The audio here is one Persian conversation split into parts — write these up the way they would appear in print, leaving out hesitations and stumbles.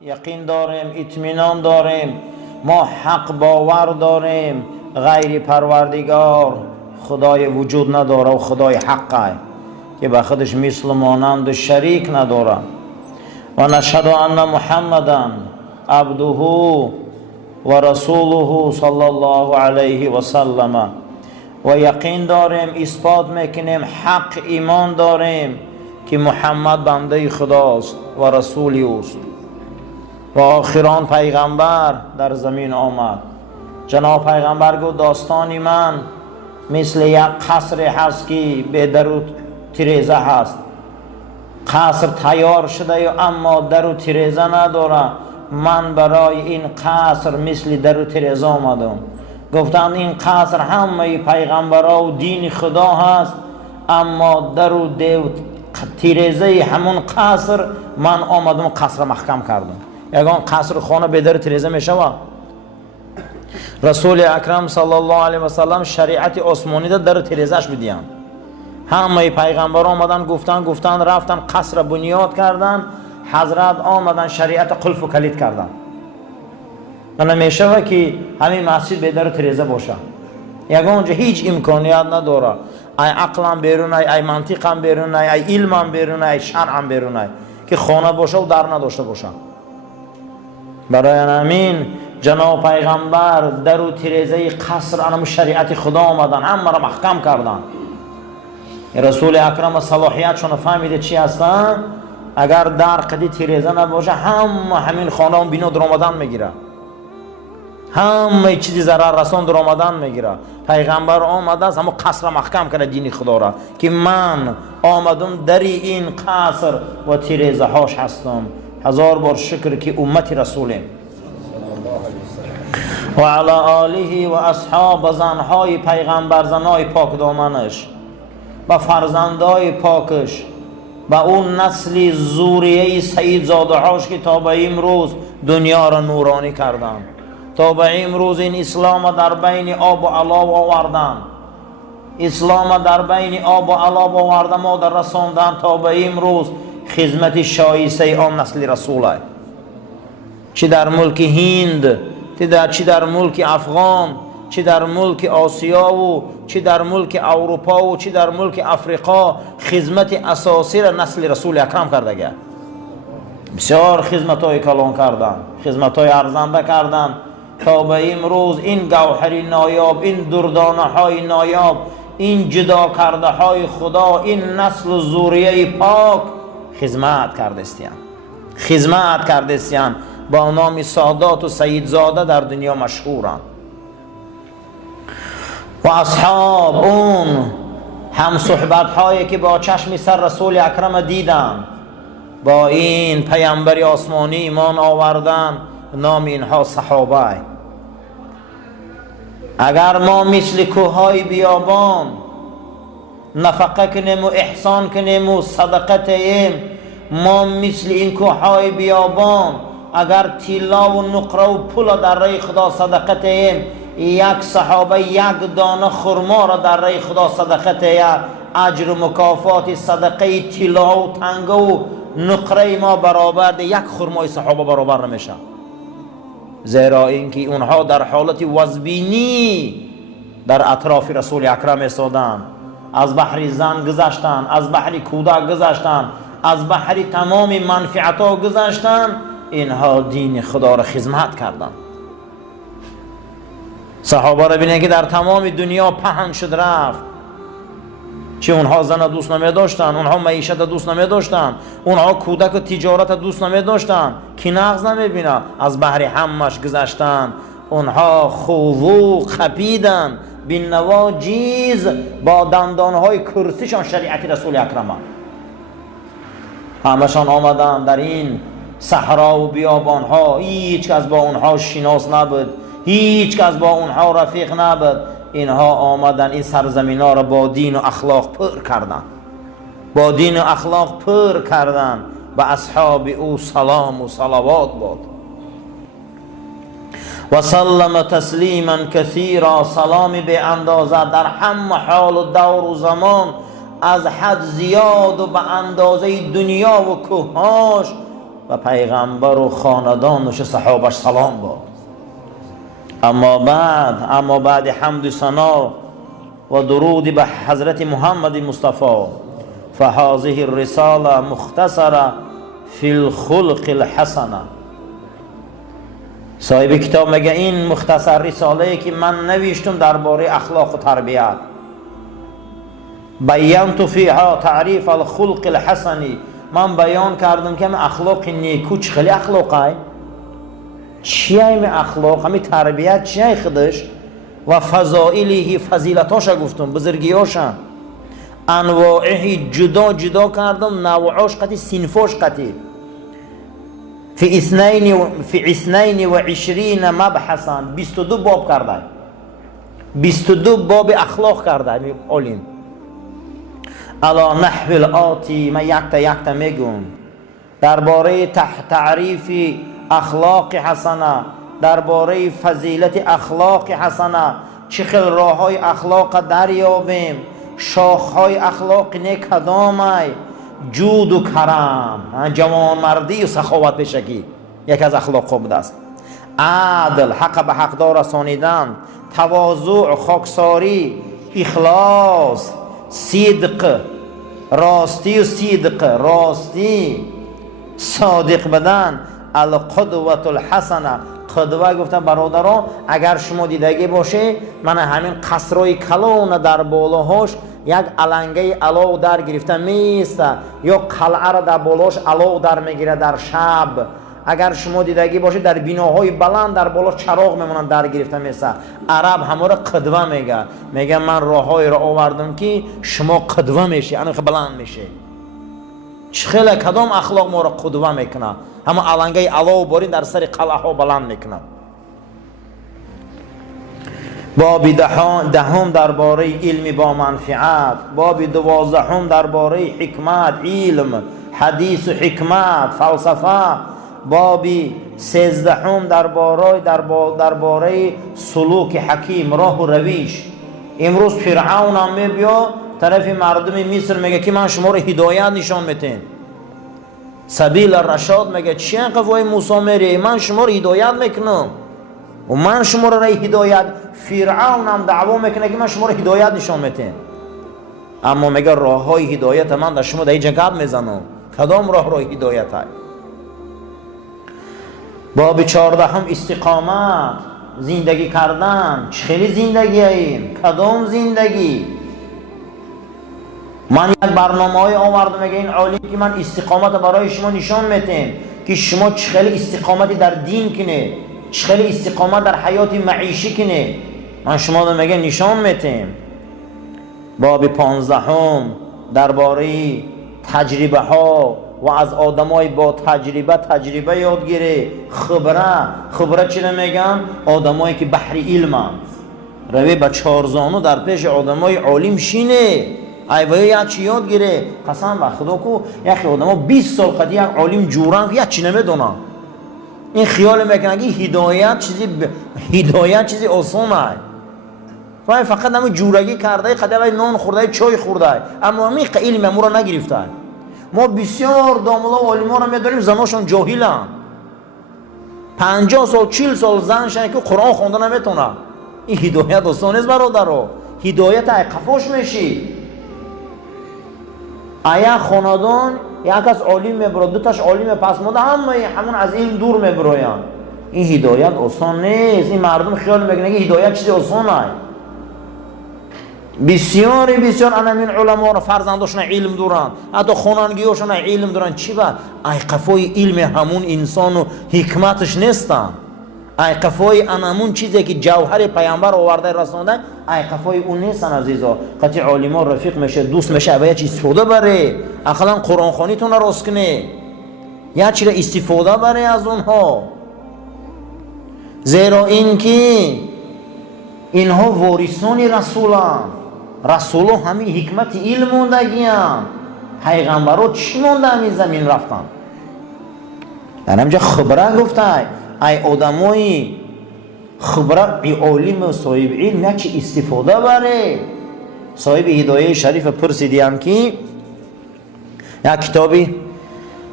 یقین داریم، اطمینان داریم، ما حق باور داریم غیر پروردگار خدای وجود نداره و خدای حقه که به خودش مثل مانند شریک نداره. و نشهد ان محمدا عبده و رسوله صلی الله علیه و سلم. و یقین داریم، اثبات میکنیم، حق ایمان داریم که محمد بنده خداست و رسولی اوست و آخران پیغمبر در زمین آمد. جناب پیغمبر گفت داستانی من مثل یک قصر هست که به در و تیریزه هست. قصر تیار شده اما در و تیریزه نداره. من برای این قصر مثل در و تیریزه آمدم. گفتند این قصر همه پیغمبرها و دین خدا هست، اما در و تیریزه همون قصر من آمدم قصر محکم کردم. یگان قصر خانه به در تیریزه می شود. رسول اکرم صلی الله علیه و سلم شریعت آسمانی در تیریزش بدیان. همه پیغمبر آمدن گفتن رفتن قصر بنیاد کردن، حضرت آمدن شریعت قلف و کلید کردن. من نمیشه که همین مسجد به در تیریزه باشه. یگان جا هیچ امکانیت نداره. ای عقلم بیرونه، ای منطقم بیرونه، ای علمم بیرونه، ای شرعم بیرونه که خانه باشه و در نداشته باشه. برای همین جناب پیغمبر در و تیریزه قصر انم شریعت خدا آمدن، همه را محکم کردن. رسول اکرم صلاحیتشون فهمیده چی هستن؟ اگر در قدی تیریزه نباشه همین خانه هم بینو در آمدن میگیره، همه چیزی ضرر رسان در آمدن میگیره. پیغمبر آمده است اما قصر محکم کرده دین خدا را که من آمدم در این قصر و تیریزه هاش هستم. هزار بار شکر که امت رسولیم. و علی آله و اصحاب و زنهای پیغمبر، زنهای پاک دامنش و فرزندای پاکش و اون نسل زوریه سید زاده هاش که تا به امروز دنیا را نورانی کردن، تا به امروز این اسلام در بین آب و علاب آوردن، اسلام در بین آب و علاب آوردن ما در رساندن تا به امروز خدمت شایسته آن نسل رسوله. چی در ملک هند، چی در ملک افغان، چی در ملک آسیا و چی در ملک اروپا و چی در ملک افریقا خدمت اساسی را نسل رسول اکرم کرده. بسیار خدمت های کلان کردن، خدمت های ارزنده کردن تا به امروز این گوهر نایاب، این دردانه های نایاب، این جدا کرده های خدا، این نسل زوریه پاک خدمت کرده استیان با نام سادات و سیدزاده در دنیا مشهورند. و اصحاب اون هم صحبت هایی که با چشم سر رسول اکرم دیدن، با این پیامبر آسمانی ایمان آوردن، نام اینها صحابه. اگر ما مثل کوههای بیابان نفقه کنیم و احسان کنیم و صدقه تهیم، ما مثل این کوههای بیابان اگر طلا و نقره و پول در راه خدا صدقه تهیم، یک صحابه یک دانه خرما را در راه خدا صدقه تهیم، اجر و مکافات صدقه طلا و تنگه و نقره ما برابر یک خرمای صحابه برابر نمیشه. زیرا اینکه اونها در حالت وزبینی در اطراف رسول اکرم ایستادند، از بحر زن گذشتن، از بحر کودک گذشتن، از بحر تمام منفعت ها گذشتن، اینها دین خدا را خدمت کردند. صحابه را بینید که در تمام دنیا پهن شد رفت. چه اونها زن دوست نمی داشتن، اونها معیشت دوست نمی داشتن، اونها کودک و تجارت دوست نمی داشتن، کی نغز نمی بینه، از بحر همش گذشتن. اونها خوو خپیدن بین نواجیز با دندانهای کرسیشان شریعت رسول اکرم. همشان آمدن در این صحرا و بیابان ها، هیچ کس با اونها شناس نبود، هیچ کس با اونها رفیق نبود. اینها آمدن این سرزمین ها را با دین و اخلاق پر کردن، با دین و اخلاق پر کردن. و اصحاب او سلام و صلوات باد و سلم تسلیما کثیرا، سلام به اندازه در همه حال و دور و زمان، از حد زیاد و به اندازه دنیا و کوهاش و پیغمبر و خاندانش و صحابش سلام باد. اما بعد حمد و ثنا و درود به حضرت محمد مصطفی، فهذه الرساله مختصره فی الخلق الحسنه. صاحب کتاب میگه این مختصر رساله ای که من نوشتم درباره اخلاق و تربیت. بیانت فیها تعریف الخلق الحسنی، من بیان کردم که اخلاق نیکو چخلی اخلاقه، چیه این اخلاق، همین تربیت چیه خودش، و فضائله، فضیلتاش گفتم، بزرگیاشم، انواعه جدا جدا کردم، نوعاش قطعی، صنفاش قطعی. فی 22 مبحثا، 22 باب کرده، 22 باب اخلاق کرده علم. علا نحو الآتی، من یکتا میگم درباره تعریف اخلاق حسنه، درباره فضیلت اخلاق حسنه، چه خیل راه های اخلاق دریابیم، شاخ های اخلاق نه کدامه، جود و کرم، جوانمردی و سخاوت بشکی یک از اخلاق خوب است. عدل، حق به حقدار رسانیدن، تواضع، خاکساری، اخلاص، صدق، راستی و صدق، راستی، صادق بدن، القدوة الحسنه. قدوه گفتم برادران، اگر شما دیدگی باشه، من همین قصرهای کلون در بالاهاش یک علنگه علاو در گرفته میسته، یا قلعه را در بالاش علاو در میگیره در شب. اگر شما دیدگی باشه در بیناهای بلند در بالا چراغ میمونن در گرفته میسته. عرب همه را قدوه میگه من راههای را آوردم که شما قدوه میشه، یعنی بلند میشه. خیلی کدام اخلاق ما را قدوه میکنه، همه علنگه علاو باری در سر قلعه ها بلند میکنه. باب دهم درباره علم با منفعت، باب 12 درباره حکمت، علم، حدیث و حکمت، فلسفه، باب 13 درباره سلوک حکیم، راه و رویش. امروز فرعون هم میبیا طرف مردم مصر میگه که من شما رو هدایت نشان میتین، سبیل الرشاد، میگه چی قوای موسی میری، من شما رو هدایت میکنم و من شما رو هدایت. فرعون هم دعوا میکنه که من شما رو هدایت نشان میتین، اما میگه راه های هدایت من در شما در اینجا گپ میزنم، کدام راه هدایت های. باب 14 استقامت، زندگی کردن. خیلی زندگی این، کدام زندگی؟ من یک برنامه های آوردم، میگه این عالم که من استقامت برای شما نشان میتیم که شما چخیلی استقامتی در دین کنه، چخیلی استقامت در حیات معیشی کنه، من شما رو میگه نشان میتیم. باب 15 درباره تجربه ها و از آدمای با تجربه یاد گیره. خبره چی میگم؟ آدمایی که بحر علمن، روی با 4 زانو در پیش آدمای عالم شینه، ایوه یک چی یاد گیره. قسم به خدا کو یکی آدم ها 20 سال قدی یک عالم جورن یک چی نمیدونن، این خیال میکنن که هدایت چیزی آسانه، فقط همه جورگی کرده، قدر نان خورده، چای خورده، اما همین علم امو را نگرفته. ما بسیار داملا و عالم ها را میداریم زناشون جاهلن، 50 سال 40 سال زنشن که قرآن خونده نمیتونن. این هدایت آسان نیست برادرها، هدایت ای قفاش میشی. ایا خاندان یک از عالم میبرد، دوتاش عالم پس مانده، همون از این دور میبروین. این هدایت آسان نیست. این مردم خیال میکنن که هدایت چیزی آسانه. بسیار انامین علما را فرزنداشون علم دارن، حتی خانانگیاشون علم دارن. چی با ای قفای علم همون انسان و حکمتش نیستن، ای قفای انامون چیزی که جوهر پیامبر آورده رسانده، ای قفای اون نیستن عزیزا. قطعی علما رفیق میشه، دوست میشه، اولی چی استفاده بره، اخلا قرآن خوانیتون را راست کنه، یا چی را استفاده بره از اونها، زیرا اینکه اینها وارثان رسولان. رسول ها همین حکمت علم موندگی هم، پیغمبرها چی مونده همین زمین رفتن. در همینجا خبره گفته ای آدمایی خبره، ای عالم و صاحب علم یک چی استفاده بره. صاحب هدایه شریف پرسیدیم که یک کتابی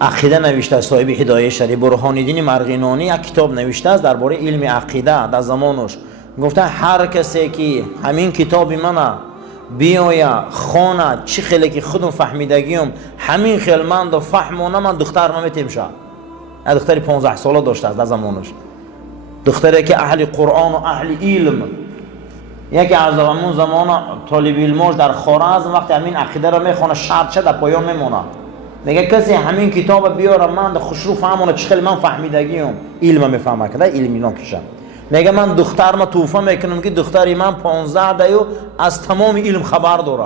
عقیده نوشته است. صاحب هدایه شریف برهان الدین مرغینانی یک کتاب نوشته است درباره علم عقیده در زمانش. گفته هر کسی که همین کتاب منه بیایا خانه چی خیلی که خودم فهمیدگیم همین خیلمند و فهمونه من دختر نمیتیم شد. دختری 15 ساله داشته است در زمانش، دختری که اهل قرآن و اهل علم. یکی از همون زمان طالب علمش در خوارزم وقتی همین عقیده را میخونه شرط شد در پایان میمونه. میگه کسی همین کتاب بیاره من در خوشرو فهمونه چی خیلی من فهمیدگیم علم میفهمه که علمی نکشم. میگه من دختر ما توفه میکنم که دختری من 15 دیو از تمام علم خبر داره.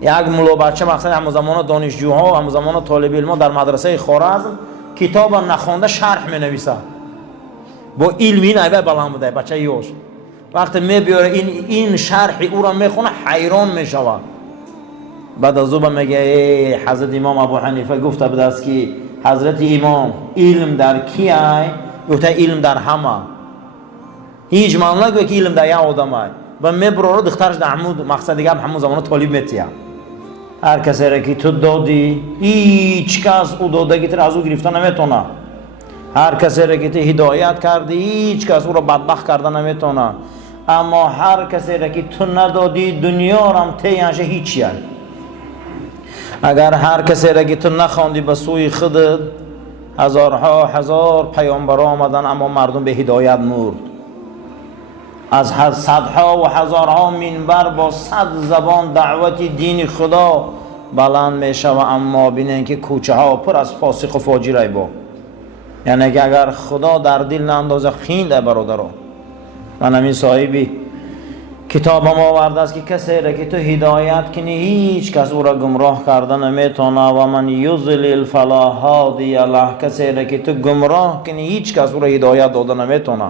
یک ملا بچه مقصد همون زمان دانشجوها و همون زمان طالب علم در مدرسه خوارزم کتاب نخونده شرح می نویسه با علمی نوی بلند بوده بچه یوش. وقتی میبیاره این شرح او را میخونه حیران میشود. بعد از او میگه حضرت امام ابو حنیفه گفته بود است که حضرت امام علم در کیه؟ گفته علم در همه. هیچ معلوم نگوه که علم در یک آدم های و میبراره دخترش در همون مقصد دیگه همون زمان طالب میتیه. هر کسی را که تو دادی هیچ کس او دادگی تر از او گرفته نمیتونه. هر کسی را که تو هدایت کردی هیچ کس او را بدبخت کرده نمیتونه. اما هر کسی را که تو ندادی دنیا را هم تیانش هیچیه. اگر هر کسی را که تو نخواندی به سوی خودت هزارها هزار پیامبر آمدن اما مردم به هدایت مرد. از صدها و هزارها منبر با 100 زبان دعوت دین خدا بلند می شود اما بینن که کوچه ها پر از فاسق و فاجر با. یعنی که اگر خدا در دل ناندازه خینده برادران. من همین صاحبی کتاب هم آورده است که کسی را که تو هدایت کنی هیچ کس او را گمراه کرده نمیتونه و من یضلل فلا هادی له. کسی را که تو گمراه کنی هیچ کس او را هدایت داده نمیتونه.